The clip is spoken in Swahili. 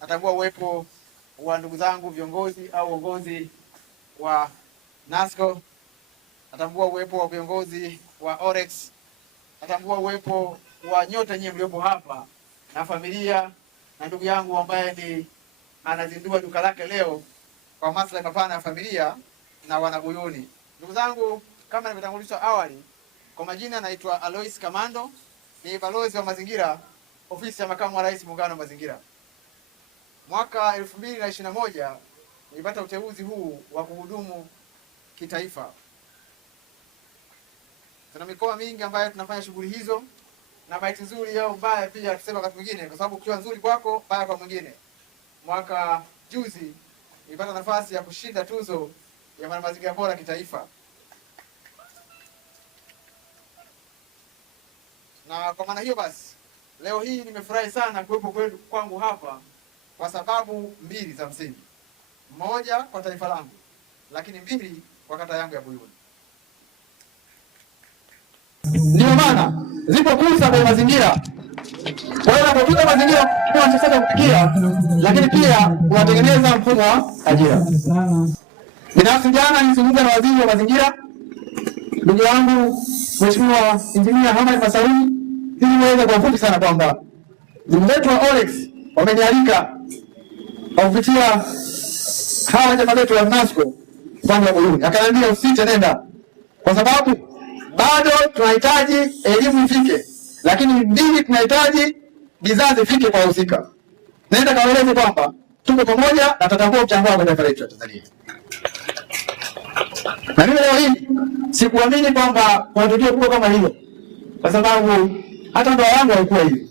natambua uwepo wa ndugu zangu viongozi au uongozi wa NASCO, natambua uwepo wa viongozi wa Orex, natambua uwepo wa nyote nyinyi mliopo hapa na familia na ndugu yangu ambaye ni anazindua duka lake leo kwa maslahi mapana ya familia na wanabuyuni. Ndugu zangu, kama nimetangulishwa awali, kwa majina naitwa Alois Kamando, ni balozi wa mazingira, ofisi ya makamu wa rais, muungano wa mazingira. Mwaka 2021 nilipata uteuzi huu wa kuhudumu kitaifa. Tuna mikoa mingi ambayo tunafanya shughuli hizo, na bahati nzuri au mbaya pia tuseme wakati mwingine, kwa sababu ukiwa nzuri kwako mbaya kwa mwingine. Mwaka juzi nilipata nafasi ya kushinda tuzo ya mazingira bora kitaifa. Na kwa maana hiyo basi, leo hii nimefurahi sana kuwepo kwangu hapa kwa sababu mbili za msingi. Moja, kwa taifa langu, lakini mbili, kwa kata yangu ya Buyuni. Ndio maana zipo fursa kwenye mazingira. Kwa hiyo unapokuza mazingira kwa sasa kufikia, lakini pia unatengeneza mfumo wa ajira. Binafsi jana nilizungumza na waziri wa mazingira, ndugu yangu Mheshimiwa Injinia Hamad Masauni, ili niweze kwa ufupi sana kwamba ndugu zetu wa Orex wamenialika kupitia hawa jamaa zetu wa NASCO upande wa Buyuni. Akaniambia usite, nenda, kwa sababu bado tunahitaji elimu ifike, lakini mbili, tunahitaji bidhaa zifike kwa wahusika. Naenda kawaeleze kwamba tuko pamoja na tutatambua mchango wa taifa letu la Tanzania. Na mimi leo hii sikuamini kwamba kuna tukio kubwa kama hilo, kwa sababu hata ndoa yangu haikuwa hivi.